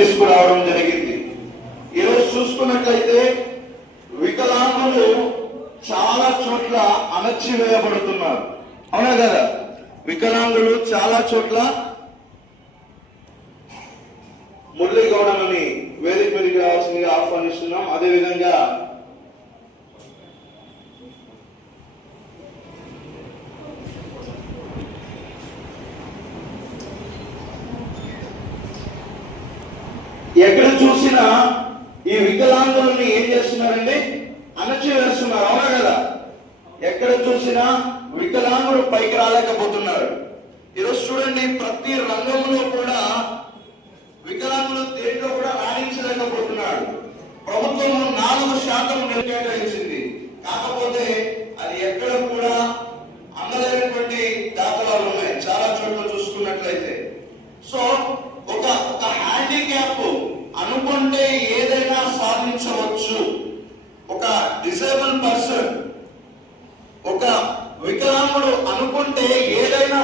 తీసుకురావడం జరిగింది. ఈరోజు చూసుకున్నట్లయితే వికలాంగులు చాలా చోట్ల అణచివేయబడుతున్నారు. అవునా కదా? వికలాంగులు చాలా చోట్ల. మురళీగౌడని వేదిక మీదకి రావాల్సిందిగా ఆహ్వానిస్తున్నాం. అదేవిధంగా ఎక్కడ చూసినా ఈ వికలాంగులని ఏం చేస్తున్నారండి? అణచివేస్తున్నారు. అవునా కదా? ఎక్కడ చూసినా వికలాంగులు పైకి రాలేకపోతున్నారు. ఈరోజు చూడండి, ప్రతి రంగంలో కూడా వికలాంగులు దేంట్లో కూడా రాణించలేకపోతున్నాడు. ప్రభుత్వం 4% కేటాయించింది, కాకపోతే అది ఎక్కడ కూడా అందలేనటువంటి దాఖలాలు ఉన్నాయి చాలా చోట్ల చూసుకున్నట్లయితే. సో ఒక హ్యాండిక్యాప్ అనుకుంటే ఏదైనా సాధించవచ్చు. ఒక డిసేబుల్ పర్సన్, ఒక వికలాంగుడు అనుకుంటే ఏదైనా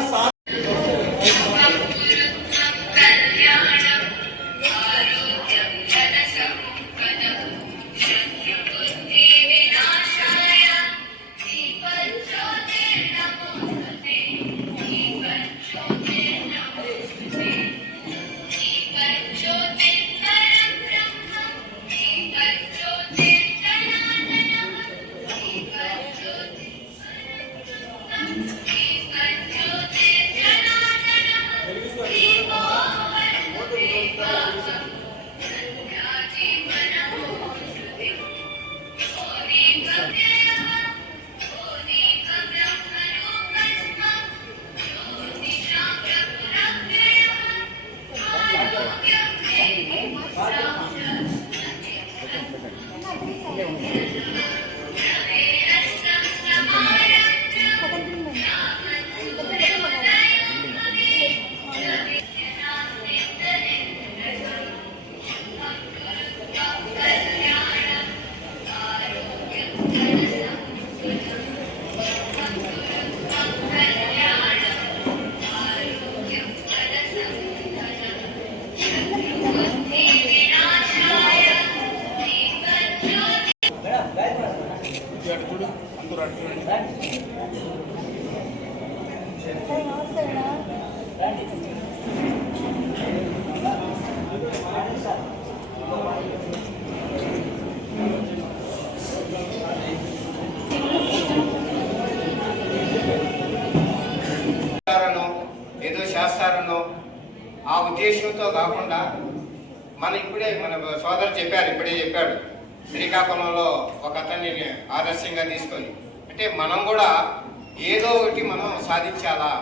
ఏదో శాస్త్రాలను ఆ ఉద్దేశంతో కాకుండా ఇప్పుడే మన సోదరు ఇప్పుడే చెప్పాడు, శ్రీకాకుళంలో ఒక అతన్ని ఆదర్శంగా తీసుకొని, అంటే మనం కూడా ఏదో ఒకటి మనం సాధించాలా,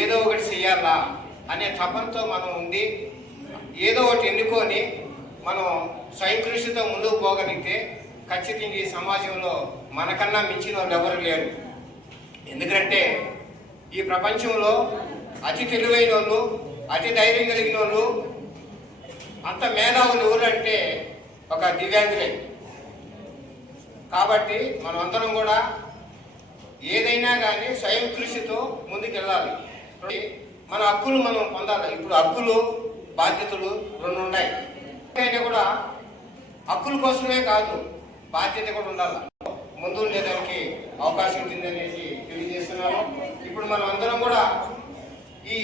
ఏదో ఒకటి చెయ్యాలా అనే తపంతో మనం ఉండి ఏదో ఒకటి ఎన్నుకొని మనం స్వయం కృషితో ముందుకు పోగలిగితే ఖచ్చితంగా ఈ సమాజంలో మనకన్నా మించిన వాళ్ళు ఎవరు లేరు. ఎందుకంటే ఈ ప్రపంచంలో అతి తెలివైన వాళ్ళు, అతి ధైర్యం కలిగిన వాళ్ళు, అంత మేధావులు ఎవరంటే ఒక దివ్యాంగులే. కాబట్టి మనం అందరం కూడా ఏదైనా కానీ స్వయం కృషితో ముందుకెళ్ళాలి. మన హక్కులు మనం పొందాలి. ఇప్పుడు హక్కులు బాధ్యతలు రెండు ఉన్నాయి. అయినా కూడా హక్కుల కోసమే కాదు, బాధ్యత కూడా ఉండాలి. ముందు ఉండేదానికి అవకాశం ఉంటుందనేసి తెలియజేస్తున్నాను. ఇప్పుడు మనం అందరం కూడా ఈ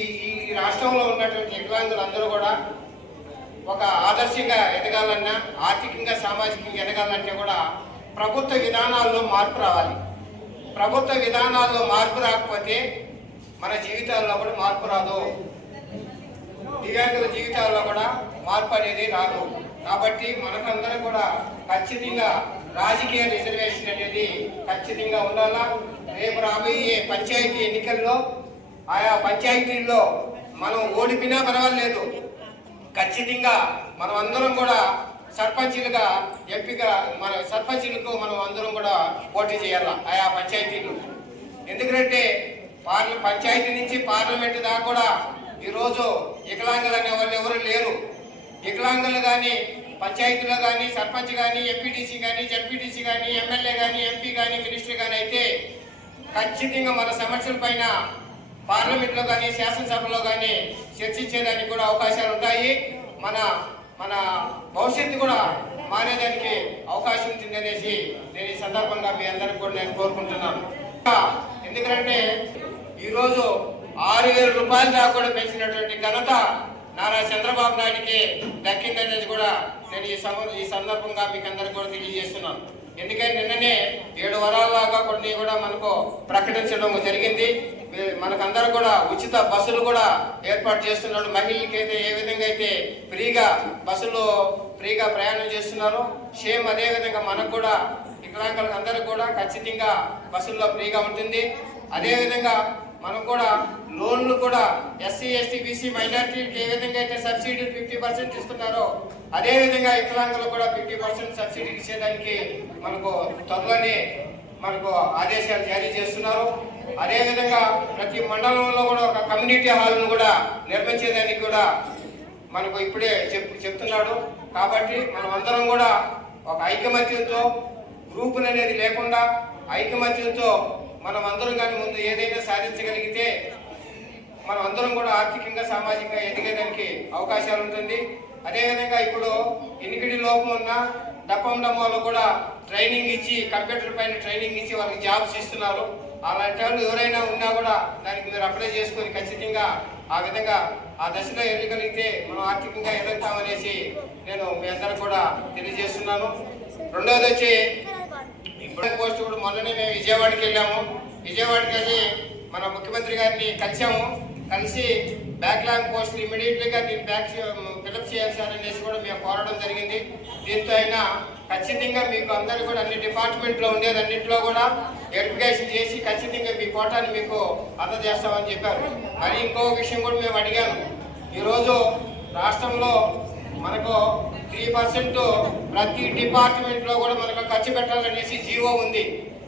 రాష్ట్రంలో ఉన్నటువంటి వికలాంగులందరూ కూడా ఒక ఆదర్శంగా ఎదగాలన్నా, ఆర్థికంగా సామాజికంగా ఎదగాలంటే కూడా ప్రభుత్వ విధానాల్లో మార్పు రావాలి. ప్రభుత్వ విధానాల్లో మార్పు రాకపోతే మన జీవితాల్లో కూడా మార్పు రాదు, దివ్యాంగుల జీవితాల్లో కూడా మార్పు అనేది రాదు. కాబట్టి మనకందరం కూడా ఖచ్చితంగా రాజకీయ రిజర్వేషన్ అనేది ఖచ్చితంగా ఉండాలా. రేపు రాబోయే పంచాయతీ ఎన్నికల్లో ఆయా పంచాయతీల్లో మనం ఓడిపోయినా పర్వాలేదు, ఖచ్చితంగా మనం అందరం కూడా సర్పంచులుగా ఎంపిక, మన సర్పంచులకు మనం అందరం కూడా పోటీ చేయాలి ఆయా పంచాయతీలు. ఎందుకంటే పంచాయతీ నుంచి పార్లమెంటు దాకా కూడా ఈరోజు వికలాంగులు అనే వాళ్ళు ఎవరు లేరు. వికలాంగులు కానీ పంచాయతీలో కానీ సర్పంచ్ కానీ ఎంపీటీసీ కానీ జడ్పీటీసీ కానీ ఎమ్మెల్యే కానీ ఎంపీ కానీ మినిస్టర్ కానీ అయితే ఖచ్చితంగా మన సమస్యల పైన పార్లమెంట్లో కానీ శాసనసభలో కానీ చర్చించేదానికి కూడా అవకాశాలు ఉంటాయి. మన మన భవిష్యత్తు కూడా మారేదానికి అవకాశం ఉంటుంది అనేసి నేను ఈ సందర్భంగా మీ అందరికి కూడా నేను కోరుకుంటున్నాను. ఎందుకంటే ఈరోజు 6,000 రూపాయలు దాకా కూడా పెంచినటువంటి ఘనత నారా చంద్రబాబు నాయుడికి దక్కిందనేది కూడా నేను ఈ సందర్భంగా మీకు అందరికి కూడా తెలియజేస్తున్నాను. ఎందుకంటే నిన్ననే 7 వరాల్లాగా కొన్ని కూడా మనకు ప్రకటించడం జరిగింది. మనకందరూ కూడా ఉచిత బస్సులు కూడా ఏర్పాటు చేస్తున్నాడు. మహిళలకైతే ఏ విధంగా అయితే బస్సులు ఫ్రీగా ప్రయాణం చేస్తున్నారు, సేమ్ అదే విధంగా మనకు కూడా వికలాంగులకు అందరూ కూడా ఖచ్చితంగా బస్సుల్లో ఫ్రీగా ఉంటుంది. అదేవిధంగా మనం కూడా లోన్లు కూడా ఎస్సీ ఎస్టీ బీసీ మైనార్టీకి ఏ విధంగా అయితే సబ్సిడీ 50% ఇస్తున్నారో అదేవిధంగా వికలాంగులకు కూడా 50% సబ్సిడీ ఇచ్చేదానికి మనకు త్వరలోనే మనకు ఆదేశాలు జారీ చేస్తున్నారు. అదేవిధంగా ప్రతి మండలంలో కూడా ఒక కమ్యూనిటీ హాల్ను కూడా నిర్మించేదానికి కూడా మనకు ఇప్పుడే చెప్తున్నాడు. కాబట్టి మనం అందరం కూడా ఒక ఐకమత్యంతో గ్రూపులు అనేది లేకుండా ఐకమత్యంతో మనం అందరం కానీ ముందు ఏదైనా సాధించగలిగితే మనం అందరం కూడా ఆర్థికంగా సామాజికంగా ఎదిగేదానికి అవకాశాలు ఉంటుంది. అదేవిధంగా ఇప్పుడు ఎన్నికడి లోపం ఉన్న డప్పండమ్మలో కూడా ట్రైనింగ్ ఇచ్చి కంప్యూటర్ పైన ట్రైనింగ్ ఇచ్చి వాళ్ళకి జాబ్స్ ఇస్తున్నారు. అలాంటి వాళ్ళు ఎవరైనా ఉన్నా కూడా దానికి మీరు అప్లై చేసుకొని ఖచ్చితంగా ఆ విధంగా ఆ దశలో ఎదగలిగితే మనం ఆర్థికంగా ఎదుగుతామనేసి నేను మీ అందరూ కూడా తెలియజేస్తున్నాను. రెండవది వచ్చి ఇప్పుడు పోస్ట్ కూడా మొన్ననే మేము విజయవాడకి వెళ్ళాము. విజయవాడకి వెళ్ళి మన ముఖ్యమంత్రి గారిని కలిసి బ్యాక్లాగ్ పోస్టులు ఇమీడియట్లీగా దీన్ని ఫిలప్ చేయాల్సారనేసి కూడా మేము కోరడం జరిగింది. దీంతో అయినా ఖచ్చితంగా మీకు అందరూ కూడా అన్ని డిపార్ట్మెంట్లో ఉండేది అన్నింటిలో కూడా వెరిఫికేషన్ చేసి ఖచ్చితంగా మీ కోటాన్ని మీకు అందజేస్తామని చెప్పారు. మరి ఇంకో విషయం కూడా మేము అడిగాము. ఈరోజు రాష్ట్రంలో మనకు 3% ప్రతి డిపార్ట్మెంట్లో కూడా మనకు ఖర్చు పెట్టాలనేసి జీవో ఉంది.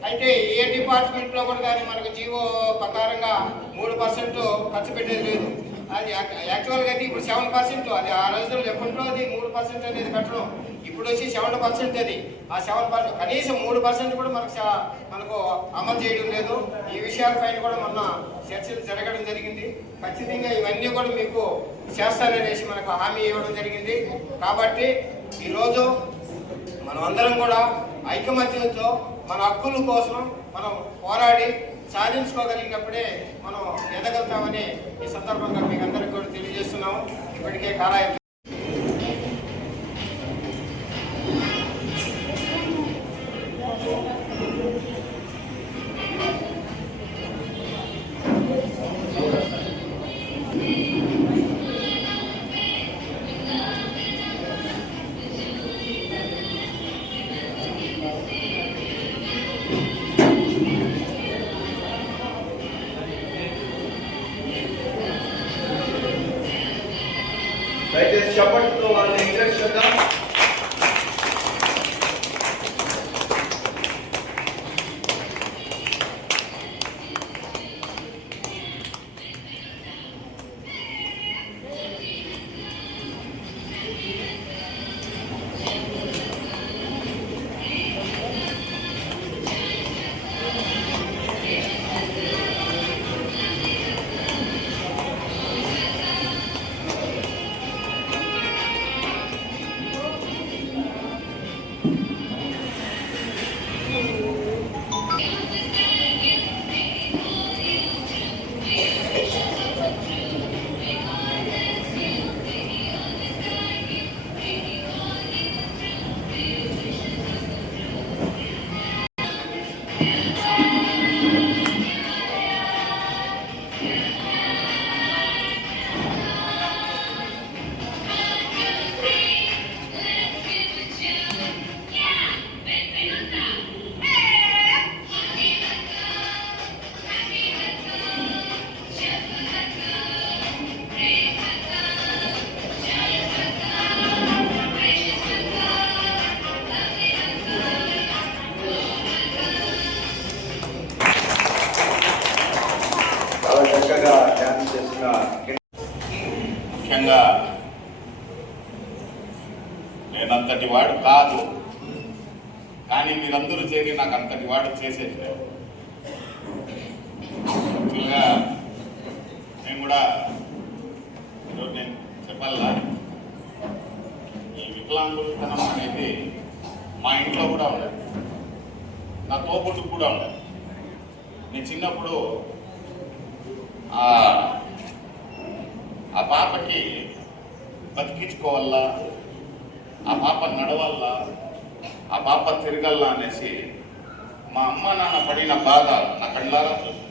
అయితే ఏ డిపార్ట్మెంట్లో కూడా కానీ మనకు జీవో ప్రకారంగా 3% ఖర్చు పెట్టేది లేదు. అది యాక్చువల్గా అయితే ఇప్పుడు 7%. అది ఆ రోజుల్లో ఎప్పటిలో అది 3% అనేది పెట్టడం, ఇప్పుడు వచ్చి 7% అది. ఆ 7% కనీసం 3% కూడా మనకు అమలు చేయడం లేదు. ఈ విషయాలపైన కూడా మొన్న చర్చలు జరగడం జరిగింది. ఖచ్చితంగా ఇవన్నీ కూడా మీకు చేస్తాననేసి మనకు హామీ ఇవ్వడం జరిగింది. కాబట్టి ఈరోజు మనం అందరం కూడా ఐకమత్యంతో మన హక్కుల కోసం మనం పోరాడి సాధించుకోగలిగినప్పుడే మనం ఎదగలుగుతామని ఈ సందర్భంగా మీకు అందరికీ కూడా తెలియజేస్తున్నాము. ఇప్పటికే కాలాయ దయచేసి చప్పట్లతో వాళ్ళని ఎంకరేజ్ చేద్దాం. చక్కగా ధ్యానం చేసిన ముఖ్యంగా నేనంతటి వాడు కాదు, కానీ మీరందరూ చేరి నాకు అంతటి వాడు చేసేసారు. యాక్చువల్గా నేను కూడా ఈరోజు నేను చెప్పాలా, వికలాంగులతనం అనేది మా ఇంట్లో కూడా ఉండదు, నా తోబుట్టుకు కూడా ఉండదు. నేను చిన్నప్పుడు ఆ పాపకి బతికించుకోవాలా, ఆ పాప నడవాలా, ఆ పాప తిరగల్లా అనేసి మా అమ్మ నాన్న పడిన బాధ నా కళ్ళారా చూసి,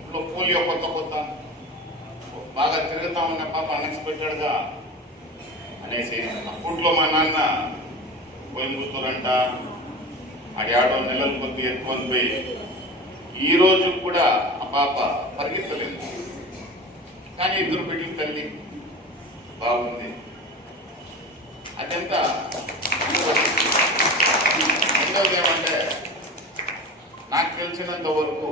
ఇప్పుడు పోలియో కొత్త బాగా తిరుగుతా ఉన్న పాప అన్ఎక్స్పెక్టెడ్గా అనేసి అప్పట్లో మా నాన్న కోయంబత్తూరంట అది 6 నెలల కొద్ది ఎక్కువ పోయి ఈ రోజు కూడా ఆ పాప పరిగెత్తలేదు. కానీ 2 బిడ్డల తల్లి బాగుంది. అదంతా రెండవది ఏమంటే, నాకు తెలిసినంత వరకు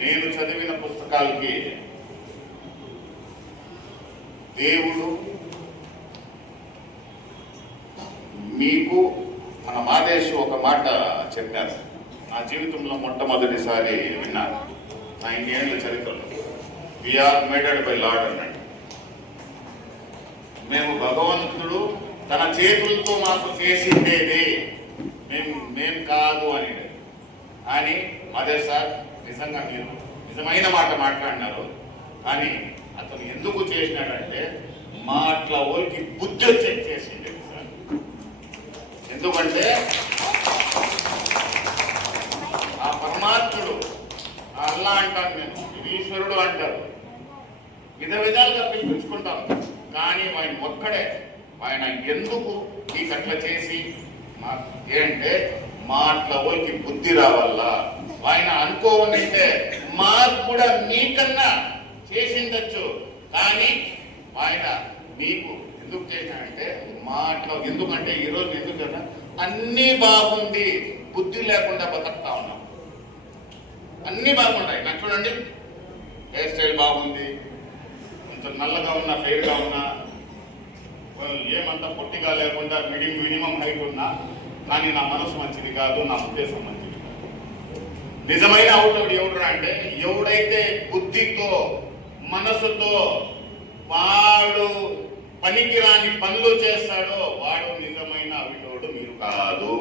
నేను చదివిన పుస్తకాలకి దేవుడు మీకు మన మాదేశ్ ఒక మాట చెప్పారు. నా జీవితంలో మొట్టమొదటిసారి విన్నాను. నా 9 ఏళ్ల చరిత్రలో వీఆర్ మేడెడ్ బై లార్డ్ అన్నాడు. మేము భగవంతుడు తన చేతులతో మాకు చేసిండేది, మేము కాదు అని. కానీ అదే సార్, నిజంగా మీరు నిజమైన మాట మాట్లాడినారు. కానీ అతను ఎందుకు చేసినాడంటే మాటలకి బుద్ధి వచ్చేది చేసిండే సార్. ఎందుకంటే ఆ పరమాత్ముడు, అల్లా అంటాను నేను, ఈశ్వరుడు అంటారు, విధాలుగా పిలిపించుకుంటాం. కానీ ఆయన ఒక్కడే, ఆయన ఎందుకు నీకు అట్లా చేసి ఏంటంటే మాటలకి బుద్ధి రావాలా. ఆయన అనుకోవనంటే మాకు కూడా నీకన్నా చేసిండొచ్చు, కానీ ఆయన నీకు ఎందుకు చేశానంటే మాటలో. ఎందుకంటే ఈరోజు ఎందుకు కదా అన్నీ బాగుంది, బుద్ధి లేకుండా బతుకుతా ఉన్నాం. అన్నీ బాగుంటాయి. నాకు చూడండి, హెయిర్ స్టైల్ బాగుంది, కొంచెం నల్లగా ఉన్నా, ఫెయిర్గా ఉన్నా, ఏమంతా పొట్టిగా లేకుండా మినిమం హైట్ ఉన్నా, కానీ నా మనసు మంచిది కాదు, నా ఉద్దేశం మంచిది కాదు. నిజమైన అవుతాడు ఎవడు అంటే, ఎవడైతే బుద్ధితో మనసుతో వాడు పనికిరాని పనులు చేస్తాడో వాడు నిజమైన అవిటోడు మీరు కాదు.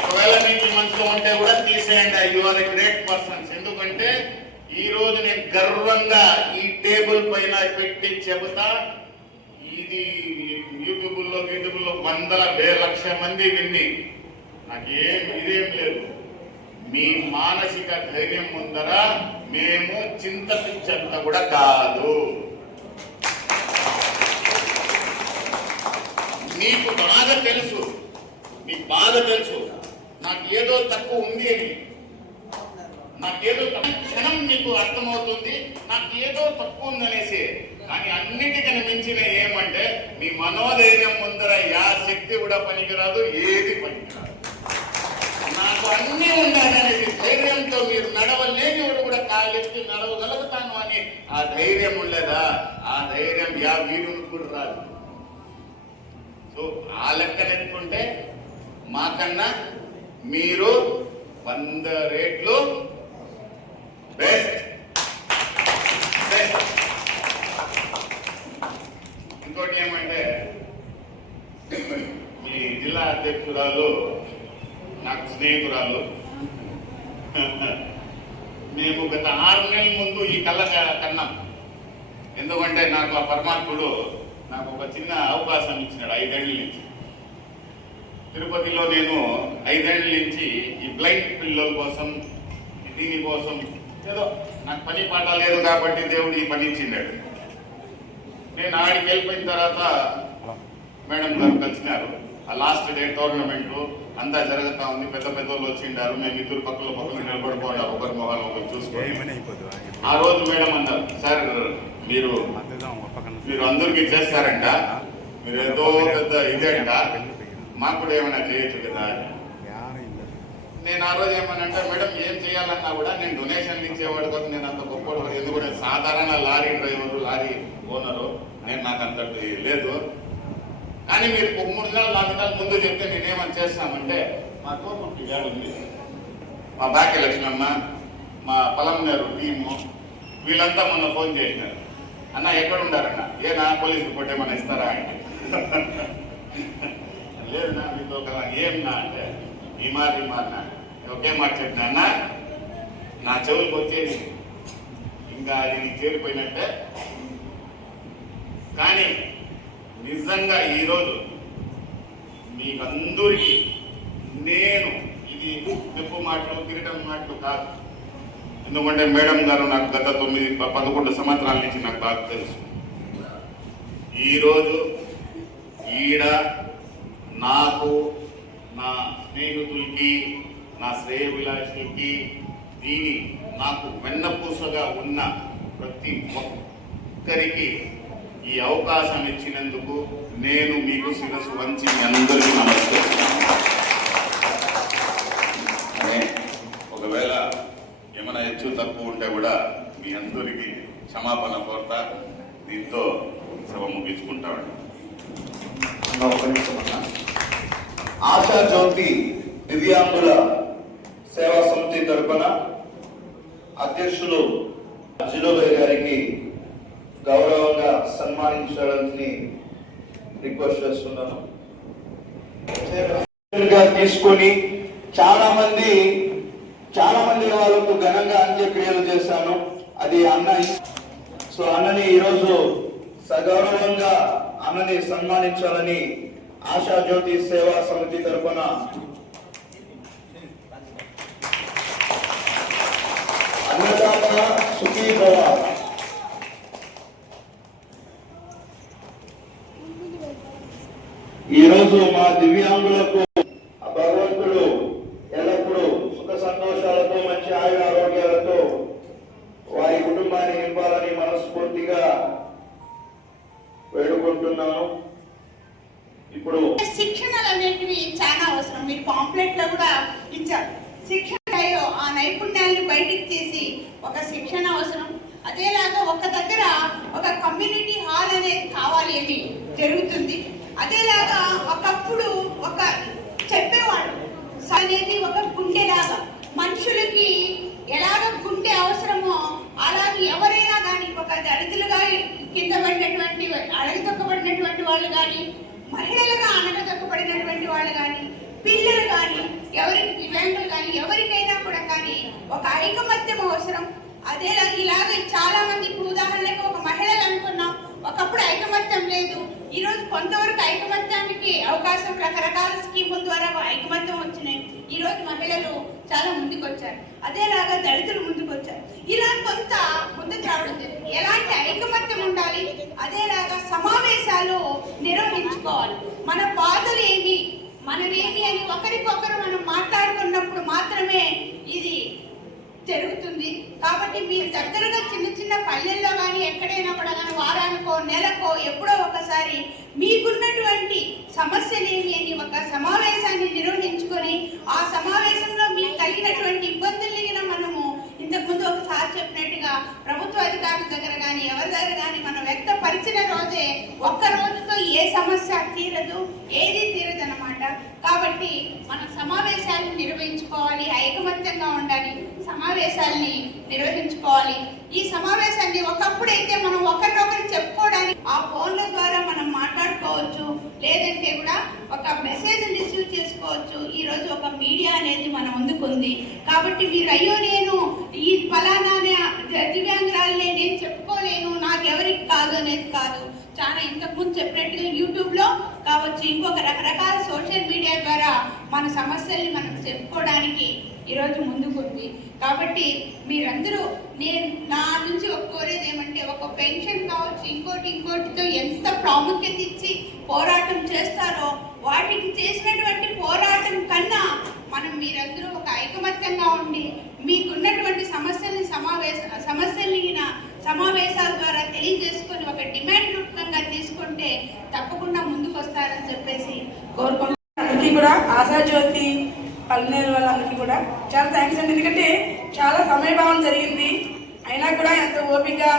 ఒకవేళ మీకు మనసులో ఉంటే కూడా తీసేయండి, you are a great persons. ఎందుకంటే ఈ రోజు నేను గర్వంగా ఈ టేబుల్ పైన పెట్టి చెబుతా, ఇది యూట్యూబ్లో వందల లక్ష మంది విన్ని నాకేం ఇదేం లేదు. మీ మానసిక ధైర్యం ముందర మేము చింత పిచ్చంత కూడా కాదు. నీకు బాగా తెలుసు, నాకు ఏదో తక్కువ ఉంది అని, నాకేదో క్షణం నీకు అర్థమవుతుంది, నాకు ఏదో తక్కువ ఉందనేసి. కానీ అన్నిటికన్నా మించిన ఏమంటే మీ మనోధైర్యం ముందర యా శక్తి కూడా పనికిరాదు, ఏది పనికిరాదు. నాకు అన్నీ ఉండాలనేది ధైర్యంతో మీరు నడవలేని వాడు కూడా కాలెత్తి నడవగలుగుతాను అని ఆ ధైర్యం ఉండదా? ఆ ధైర్యం యా వీరుని కూడా రాదు. సో ఆ లెక్కనెత్తుకుంటే మాకన్నా మీరు 100 రెట్లు బెస్ట్. ఇంకోటి ఏమంటే, మీ జిల్లా అధ్యక్షురాలు నాకు స్నేహితురాలు. మేము గత 6 నెలల ముందు ఈ కళ్ళ కన్నాం. ఎందుకంటే నాకు ఆ పరమాత్ముడు నాకు ఒక చిన్న అవకాశం ఇచ్చినాడు 5 ఏళ్ల నుంచి. తిరుపతిలో నేను 5 ఏళ్ల నుంచి ఈ బ్లైండ్ పిల్లల కోసం, దీనికోసం ఏదో నాకు పని పాట లేదు కాబట్టి దేవుడు ఈ పని ఇచ్చిండాడు. నేను ఆడికి వెళ్ళిపోయిన తర్వాత మేడం గారు కలిసినారు. ఆ లాస్ట్ డే టోర్నమెంట్ అంతా జరుగుతా ఉంది, పెద్ద వాళ్ళు వచ్చిండారు. మేము ఇద్దరు పక్కన నిలబడిపోయారు, ఒకరి మొహాలు ఒకరు చూసుకొని. ఆ రోజు మేడం అన్నారు, సార్ మీరు అందరికీ చేస్తారంట, మీరు ఏదో పెద్ద ఇదేంట, మాకు కూడా ఏమైనా చేయొచ్చు కదా. నేను ఆ రోజు ఏమనంటే, మేడం ఏం చేయాలన్నా కూడా నేను డొనేషన్లు ఇచ్చేవాడు కదా, నేను అంత గొప్పవాడు, ఎందుకంటే సాధారణ లారీ డ్రైవరు, లారీ ఓనరు, నాకు అంత లేదు. కానీ మీరు 3 నెలలు 4 నెలల ముందు చెప్తే నేనేమని చేస్తామంటే, మా తోటి ఉంది, మా భాగ్య లక్ష్మమ్మ, మా పలంనేరు టీము, వీళ్ళంతా మొన్న ఫోన్ చేసినారు. అన్న ఎక్కడ ఉండారన్న, ఏనా పోలీస్ రిపోర్ట్ ఏమన్నా ఇస్తారా అంటే లేదన్నా మీతో కదా ఏమన్నా అంటే ఈ మాట ఒకే మాట చెప్పిన అన్న, నా చెవులకు వచ్చేది ఇంకా అది నీకు చేరిపోయినట్టే. కానీ నిజంగా ఈరోజు మీకందరికీ నేను ఇది చెప్పు మాటలు తిరగడం మాటలు కాదు. ఎందుకంటే మేడం గారు నాకు గత 11 సంవత్సరాల నుంచి నాకు బాగా తెలుసు. ఈరోజు ఈడ నాకు, నా స్నేహితులకి, నా శ్రేయభిలాషులకి, దీని నాకు వెన్నపూసగా ఉన్న ప్రతి ఒక్కరికి ఈ అవకాశం ఇచ్చినందుకు నేను మీకు శిరస్సు వంచి మీ అందరికీ నమస్కరిస్తున్నాను. ఒకవేళ ఏమైనా హెచ్చు తక్కువ ఉంటే కూడా మీ అందరికీ క్షమాపణ కోరుతా. దీంతో సభ ముగించుకుంటామండి. ఆశా జ్యోతి దివ్యాంగుల సేవా సమితి తరఫున అధ్యక్షులు జిలోబై గారికి గౌరవంగా సన్మానించాలని రిక్వెస్ట్ చేస్తున్నాను. తీసుకొని చాలా మంది వాళ్ళకు ఘనంగా అంత్యక్రియలు చేశాను. అది అన్న. సో అన్నని ఈరోజు సగౌరవంగా అన్నని సన్మానించాలని ఆశా జ్యోతి సేవా సమితి తరఫున అన్నదాత సుఖీ భవ. ఈరోజు మా దివ్యాంగులకు భగవంతుడు ఎల్లప్పుడూ సుఖ సంతోషాలతో, మంచి ఆయుర ఆరోగ్యాలతో వారి కుటుంబాన్ని నింపాలని మనస్ఫూర్తిగా వేడుకుంటున్నాను. ఇప్పుడు శిక్షణలు అనేటివి చాలా అవసరం. మీరు పాంప్లెట్ లో కూడా ఇచ్చారు. శిక్షణ ఆ నైపుణ్యాన్ని బయటికి తీసి ఒక శిక్షణ అవసరం. అదేలాగా ఒక దగ్గర ఒక కమ్యూనిటీ హాల్ అనేది కావాలి అని జరుగుతుంది. అదేలాగా ఒకప్పుడు ఒక చెప్పేవాడు అనేది ఒక గుండెలాగా, మనుషులకి ఎలాగ గుండె అవసరమో అలాగే ఎవరైనా కానీ ఒక దళితులుగా కింద పడినటువంటి, అడగతొక్కబడినటువంటి వాళ్ళు కానీ, మహిళలుగా అణగదొక్కబడినటువంటి వాళ్ళు కానీ, పిల్లలు కానీ, ఎవరికి దివ్యాంగులు కానీ, ఎవరికైనా కూడా కానీ ఒక ఐకమత్యం అవసరం. అదేలా ఇలాగ చాలా మంది, ఇప్పుడు ఉదాహరణకు ఒక మహిళలు అనుకున్నాం, ఒకప్పుడు ఐకమత్యం లేదు. ఈరోజు కొంతవరకు ఐకమత్యానికి అవకాశం, రకరకాల స్కీముల ద్వారా ఐకమత్యం వచ్చినాయి. ఈరోజు మహిళలు చాలా ముందుకు వచ్చారు. అదేలాగా దళితులు ముందుకు వచ్చారు. ఇలా కొంత ముందుకు రావడం జరిగింది. ఎలాంటి ఐకమత్యం ఉండాలి, అదేలాగా సమావేశాలు నిర్వహించుకోవాలి. మన బాధలు ఏమి, మనమేమి అని ఒకరికొకరు మనం మాట్లాడుకున్నప్పుడు మాత్రమే ఇది జరుగుతుంది. కాబట్టి మీరు దగ్గరగా చిన్న చిన్న పల్లెల్లో కానీ ఎక్కడైనా కూడా కానీ వారానికో నెలకో ఎప్పుడో ఒకసారి మీకున్నటువంటి సమస్యలేమి అని ఒక సమావేశాన్ని నిర్వహించుకొని ఆ సమావేశంలో మీకు కలిగినటువంటి ఇబ్బందుల్ని మనము ఇంతకుముందు ఒకసారి చెప్పినట్టుగా ప్రభుత్వ అధికారుల దగ్గర కానీ ఎవరి దగ్గర కానీ మనం వ్యక్తపరిచిన రోజే ఒక్క రోజుతో ఏ సమస్య తీరదు, ఏది తీరదు అన్నమాట. కాబట్టి మనం సమావేశాలను నిర్వహించుకోవాలి, ఐకమత్యంగా ఉండాలి, సమావేశాలని నిర్వహించుకోవాలి. ఈ సమావేశాన్ని ఒకప్పుడైతే మనం ఒకరినొకరు చెప్పుకోవడానికి ఆ ఫోన్ల ద్వారా మనం మాట్లాడుకోవచ్చు, లేదంటే కూడా ఒక మెసేజ్ రిసీవ్ చేసుకోవచ్చు. ఈ రోజు ఒక మీడియా అనేది మన ముందుకుంది. కాబట్టి మీరు అయ్యో నేను ఈ ఫలానా దివ్యాంగురాలనే నేను చెప్పుకోలేను, నాకెవరికి కాదు అనేది కాదు. చాలా ఇంతకుముందు చెప్పినట్టుగా యూట్యూబ్లో కావచ్చు, ఇంకొక రకరకాల సోషల్ మీడియా ద్వారా మన సమస్యల్ని మనం చెప్పుకోవడానికి ఈరోజు ముందుకుంది. కాబట్టి మీరందరూ, నేను నా నుంచి కోరేది ఏమంటే, ఒక పెన్షన్ కావచ్చు, ఇంకోటితో ఎంత ప్రాముఖ్యత ఇచ్చి పోరాటం చేస్తారో, వాటికి చేసినటువంటి పోరాటం కన్నా మనం మీరందరూ ఒక ఐకమత్యంగా ఉండి మీకున్నటువంటి సమస్యల్ని సమావేశాల ద్వారా తెలియజేసుకొని ఒక డిమాండ్ రూపంగా తీసుకుంటే తప్పకుండా ముందుకు వస్తారని చెప్పేసి కోరుకుంటున్నాను. కూడా ఆశా జ్యోతి పల్నేరు వాళ్ళందరికీ కూడా చాలా థ్యాంక్స్ అండి. ఎందుకంటే చాలా సమయభావం జరిగింది, అయినా కూడా ఎంత ఓపికగా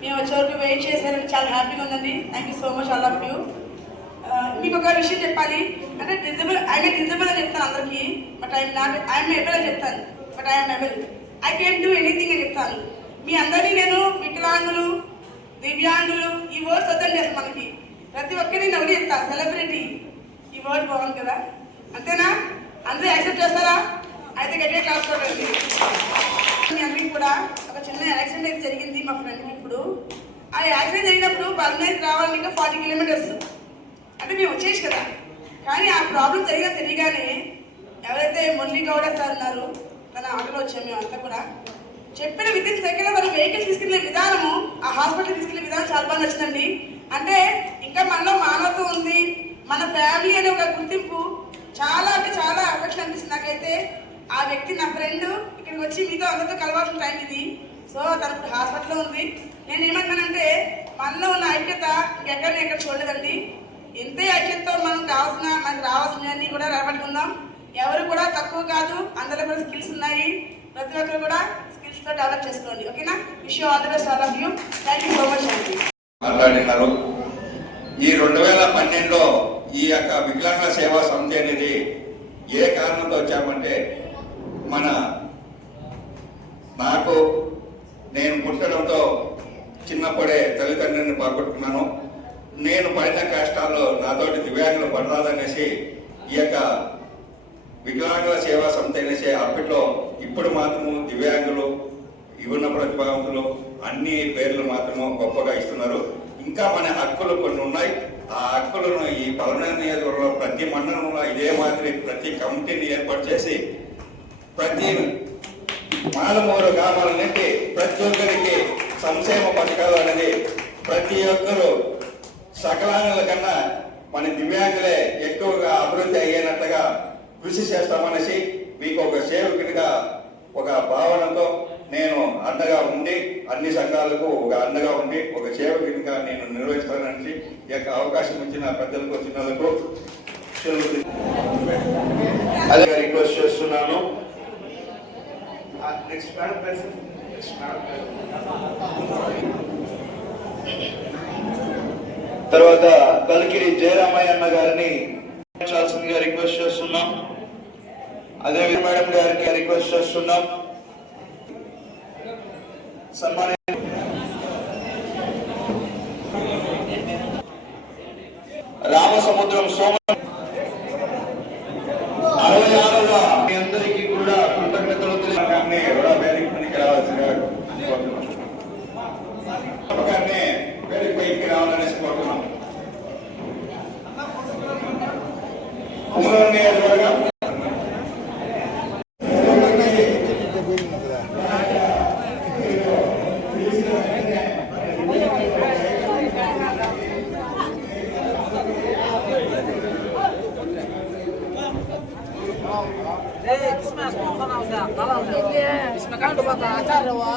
మేము వచ్చే వరకు వెయిట్ చేశారని చాలా హ్యాపీగా ఉందండి. Thank you so much all of you. మీకు ఒక విషయం చెప్పాలి అంటే, డిజబుల్ అని చెప్తాను అందరికీ, బట్ ఐఎమ్ ఏబుల్ అని చెప్తాను, ఐ కెన్ డూ ఎనీథింగ్ అని చెప్తాను. మీ అందరినీ నేను వికలాంగులు దివ్యాంగులు ఈ వర్డ్స్ వద్దండి అసలు మనకి. ప్రతి ఒక్కరిని నవ్వు చెప్తా సెలబ్రిటీ ఈ వర్డ్ బాగుంది కదా, అంతేనా? అందరూ యాక్సెప్ట్ చేస్తారా? అయితే గట్టిగా క్లాస్ కొట్టండి. మీ అందరికి కూడా ఒక చిన్న యాక్సిడెంట్ అయితే జరిగింది మా ఫ్రెండ్కి. ఇప్పుడు ఆ యాక్సిడెంట్ జరిగినప్పుడు పల్నాడు రావాలని ఇంకా 40 కిలోమీటర్స్ అంటే మేము వచ్చేసి కదా. కానీ ఆ ప్రాబ్లం జరిగా తెలియగానే ఎవరైతే మురళీ గౌడ సార్ ఉన్నారు, తన ఆటోలో వచ్చాము మేమంతా కూడా, చెప్పిన వితిన్ సెకండ్ తన వెహికల్ తీసుకెళ్లే విధానము, ఆ హాస్పిటల్ తీసుకెళ్లే విధానం చాలా బాగా నచ్చిందండి. అంటే ఇంకా మనలో మానవత్వం ఉంది, మన ఫ్యామిలీ అనే ఒక గుర్తింపు చాలా అంటే చాలా అఫెక్షన్ అనిపిస్తుంది నాకైతే. ఆ వ్యక్తి నా ఫ్రెండ్ ఇక్కడికి వచ్చి మీతో అందరితో కలవాల్సిన టైం ఇది. సో తనకు హాస్పిటల్లో ఉంది. నేను ఏమంటానంటే మనలో ఉన్న ఐక్యత ఇంకెక్కడ ఎక్కడ చూడలేదండి. ఎంతే ఐక్యతతో మనకు రావాల్సినవన్నీ కూడా రాబట్టుకుందాం. ఎవరు కూడా తక్కువ కాదు, అందరిలో కూడా స్కిల్స్ ఉన్నాయి. ప్రతి ఒక్కరు కూడా స్కిల్స్ తో డెవలప్ చేసుకోండి. ఓకేనా? Wish you all the best all of you. Thank you so much అండి. మాట్లాడినారు. ఈ 2012లో ఈ యొక్క వికలాంగుల సేవా సమితి అనేది ఏ కారణంతో వచ్చామంటే, నాకు నేను పుట్టడంతో చిన్నప్పుడే తల్లిదండ్రులను పోగొట్టుకున్నాను. నేను పడిన కష్టాల్లో నాతోటి దివ్యాంగులు పడరాదనేసి ఈ యొక్క వికలాంగుల సేవా సమితి అనేసి అప్పట్లో, ఇప్పుడు మాత్రము దివ్యాంగులు, యువన ప్రతిభావంతులు అన్ని పేర్లు మాత్రము గొప్పగా ఇస్తున్నారు. ఇంకా మన హక్కులు కొన్ని ఉన్నాయి. ఆ హక్కులను ఈ పల్నాడు నియోజకవర్గంలో ప్రతి మండలంలో ఇదే మాదిరి ప్రతి కమిటీని ఏర్పాటు చేసి ప్రతి మాలమూరు గ్రామాల నుండి ప్రతి ఒక్కరికి సంక్షేమ పథకాలు అనేది ప్రతి ఒక్కరు సకలాంగుల కన్నా మన దివ్యాంగులే ఎక్కువగా అభివృద్ధి అయ్యేటట్టుగా కృషి చేస్తామనేసి మీకు ఒక సేవకుడిగా ఒక భావనతో నేను అండగా ఉండి అన్ని సంఘాలకు ఒక అండగా ఉండి ఒక సేవకుడిగా నేను నిర్వహిస్తానని ఈ యొక్క అవకాశం ఇచ్చిన పెద్దలకు చిన్నలకు అదే రిక్వెస్ట్ చేస్తున్నాను. తర్వాత కలికిరి జయరామయ్య అన్న గారిని రిక్వెస్ట్ చేస్తున్నాం. అదే మేడం గారికి రిక్వెస్ట్ చేస్తున్నాం. సన్మాన రామసముద్రం సోమ 66వ మీ అందరికీ కూడా కృతజ్ఞతలు తెలియజేయడానికి రావాల్సిందిగా వేదికపైకి రావాలనేసి కోరుతున్నాం. ఉమ్మడి నియోజకవర్గం इसमें कहाँ डूबा था आचार हुआ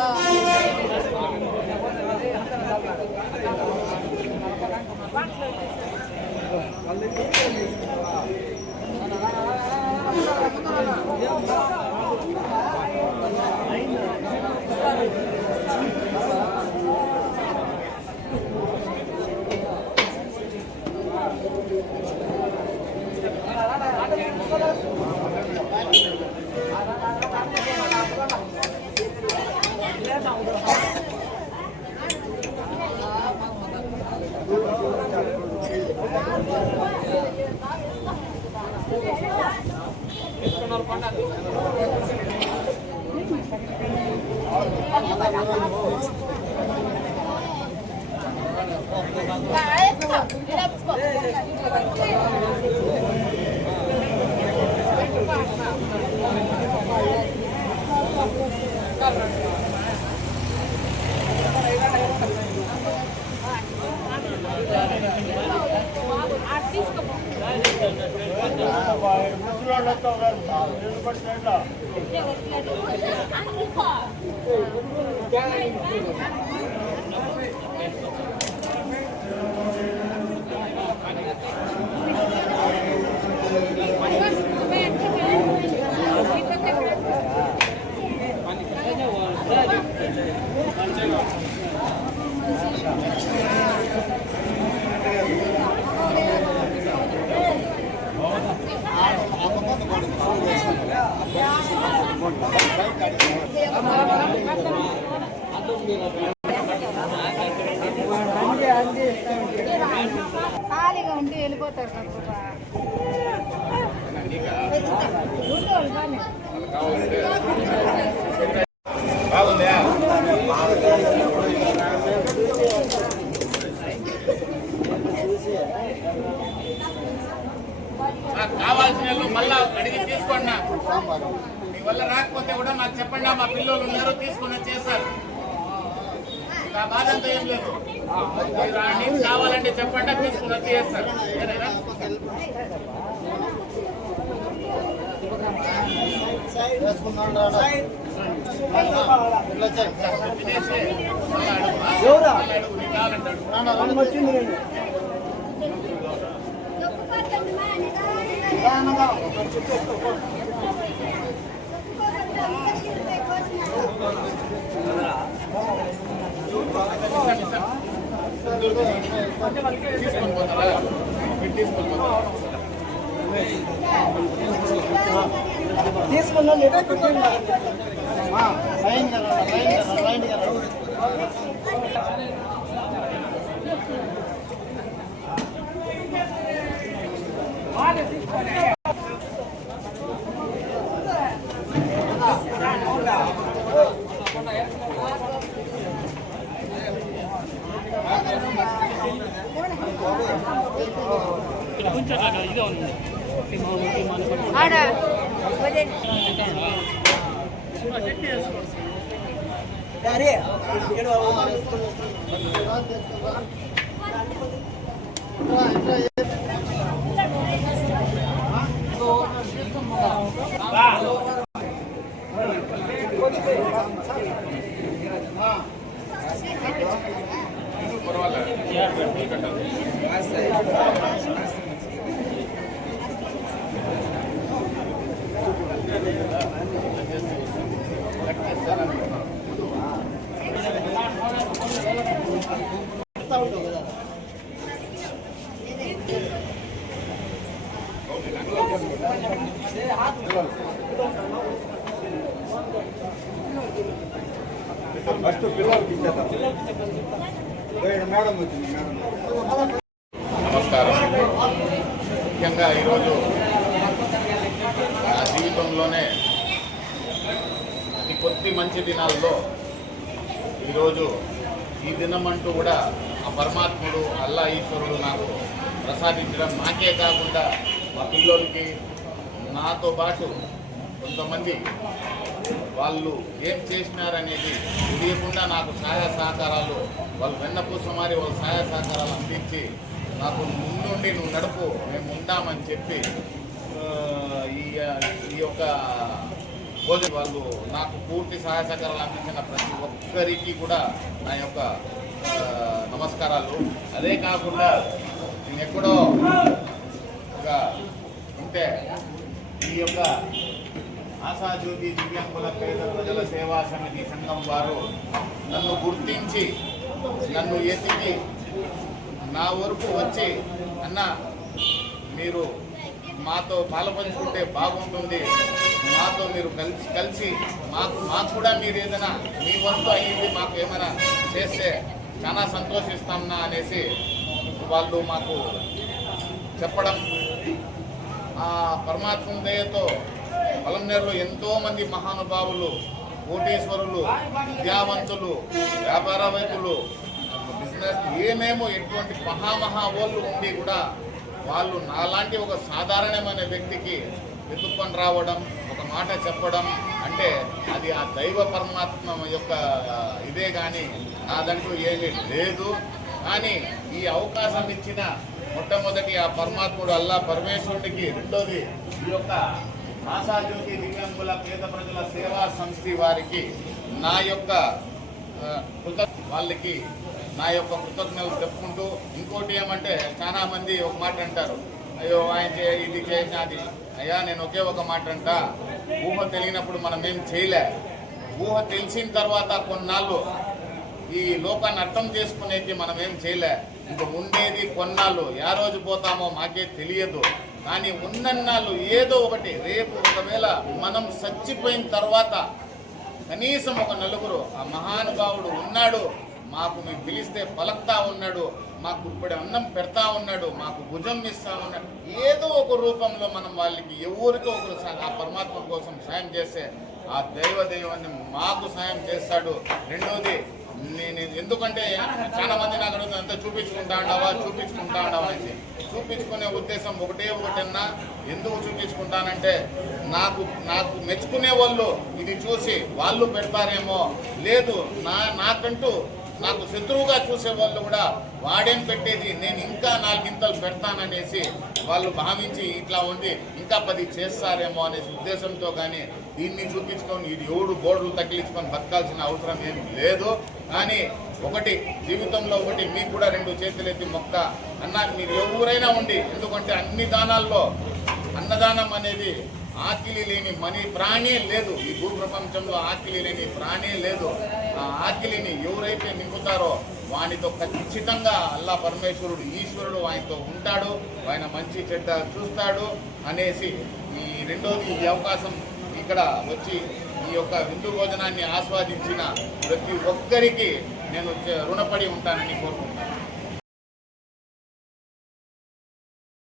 బాగుందా? నాకు కావాల్సిన మళ్ళా అడిగి తీసుకోండి. మీ వల్ల రాకపోతే కూడా నాకు చెప్పండి, మా పిల్లలు ఉన్నారు తీసుకుని చేస్తారు. నా బాధ అంతా ఏం లేదు. మీరు ఆ నీళ్ళు కావాలంటే చెప్పండి, తీసుకుని వచ్చి చేస్తారు. తినేసి తీసుకొని పోతారా? తీసుకొని పోతారా? తీసుకున్నాం. నమస్కారం. ముఖ్యంగా ఈరోజు నా జీవితంలోనే అతి కొద్ది మంచి దినాల్లో ఈరోజు ఈ దినం అంటూ కూడా ఆ పరమాత్ముడు అల్లా ఈశ్వరుడు నాకు ప్రసాదించడం, నాకే కాకుండా మా పిల్లలకి నాతో పాటు కొంతమంది వాళ్ళు ఏం చేసినారనేది తెలియకుండా నాకు సహాయ సహకారాలు, వాళ్ళు వెన్నపూసమారి వాళ్ళ సహాయ సహకారాలు అందించి నాకు ముందుండి నువ్వు నడుపు, మేము ఉంటామని చెప్పి ఈ యొక్క రోజు వాళ్ళు నాకు పూర్తి సహాయ సహకారాలు అందించిన ప్రతి ఒక్కరికి కూడా నా యొక్క నమస్కారాలు. అదే కాకుండా నేను ఎక్కడో ఒక ఉంటే ఈ యొక్క ఆశాజ్యోతి దివ్యాంగుల పేద ప్రజల సేవా సమితి సంఘం వారు నన్ను గుర్తించి నన్ను ఎత్తికి నా వరకు వచ్చి, అన్న మీరు మాతో పాలుపంచుకుంటే బాగుంటుంది, మాతో మీరు కలిసి మాకు కూడా మీరు ఏదైనా మీ వంతు అయ్యింది మాకు ఏమైనా చేస్తే చాలా సంతోషిస్తామన్నా అనేసి వాళ్ళు మాకు చెప్పడం, ఆ పరమాత్మ దయతో పొలంనేరులో ఎంతోమంది మహానుభావులు, కోటీశ్వరులు, విద్యావంతులు, వ్యాపారవేత్తలు, బిజినెస్ ఏమేమో ఎటువంటి మహామహావోళ్ళు ఉండి కూడా వాళ్ళు నాలాంటి ఒక సాధారణమైన వ్యక్తికి వెతుక్కొని రావడం, ఒక మాట చెప్పడం అంటే అది ఆ దైవ పరమాత్మ యొక్క ఇదే కానీ నాదంటూ ఏమీ లేదు. కానీ ఈ అవకాశం ఇచ్చిన మొట్టమొదటి ఆ పరమాత్ముడు అల్లా పరమేశ్వరుడికి, రెండోది ఈ యొక్క ఆశాజ్యోతి దివ్యాంగుల పేద ప్రజల సేవా సంస్థ వారికి నా యొక్క వాళ్ళకి నా యొక్క కృతజ్ఞతలు చెప్పుకుంటూ, ఇంకోటి ఏమంటే చాలా మంది ఒక మాట అంటారు, అయ్యో ఆయన ఇది చేసిన అది. అయ్యా నేను ఒకే ఒక మాట అంట, ఊహ తెలియనప్పుడు మనం ఏం చేయలే, ఊహ తెలిసిన తర్వాత కొన్నాళ్ళు ఈ లోకాన్ని అర్థం చేసుకునేది మనం ఏం చేయలే. ఇంకా ఉండేది కొన్నాళ్ళు, ఏ రోజు పోతామో మాకే తెలియదు. కానీ ఉన్నన్నాళ్ళు ఏదో ఒకటి, రేపు ఒకవేళ మనం చచ్చిపోయిన తర్వాత కనీసం ఒక నలుగురు ఆ మహానుభావుడు ఉన్నాడు, మాకు మేము పిలిస్తే పలక్తా ఉన్నాడు, మాకు ఇప్పుడు అన్నం పెడతా ఉన్నాడు, మాకు భుజం ఇస్తా ఉన్నాడు. ఏదో ఒక రూపంలో మనం వాళ్ళకి ఎవరికో ఒకరు ఆ పరమాత్మ కోసం సాయం చేస్తే ఆ దైవాన్ని మాకు సాయం చేస్తాడు. రెండోది నేను ఎందుకంటే చాలా మంది నాకు అడుగుతుంది అంతా చూపించుకుంటా ఉండవా అని. చూపించుకునే ఉద్దేశం ఒకటన్నా, ఎందుకు చూపించుకుంటానంటే నాకు మెచ్చుకునే వాళ్ళు ఇది చూసి వాళ్ళు పెడతారేమో, లేదు నాకంటూ నాకు శత్రువుగా చూసే వాళ్ళు కూడా వాడేం పెట్టేది నేను ఇంకా 4 గింతలు పెడతాననేసి వాళ్ళు భావించి ఇట్లా ఉండి ఇంకా 10 చేస్తారేమో అనే ఉద్దేశంతో కానీ దీన్ని చూపించుకొని ఇది ఎవడు బోర్డులు తగిలించుకొని బతకాల్సిన అవసరం ఏం లేదు. కానీ ఒకటి జీవితంలో మీకు కూడా 2 చేతులెత్తి మొక్క అన్న, మీరు ఎవరైనా ఉండి, ఎందుకంటే అన్ని దానాల్లో అన్నదానం అనేది ఆకిలి లేని ప్రాణే లేదు. ఈ భూ ప్రపంచంలో ఆకిలి లేని ప్రాణే లేదు. ఆ ఆకిలిని ఎవరైతే నింపుతారో వానితో ఖచ్చితంగా అల్లా పరమేశ్వరుడు ఈశ్వరుడు ఆయనతో ఉంటాడు, ఆయన మంచి చెడ్డ చూస్తాడు అనేసి రెండోది ఈ అవకాశం ఇక్కడ వచ్చి ఈ యొక్క విందు భోజనాన్ని ఆస్వాదించిన ప్రతి ఒక్కరికి నేను రుణపడి ఉంటానని కోరుకుంటున్నాను.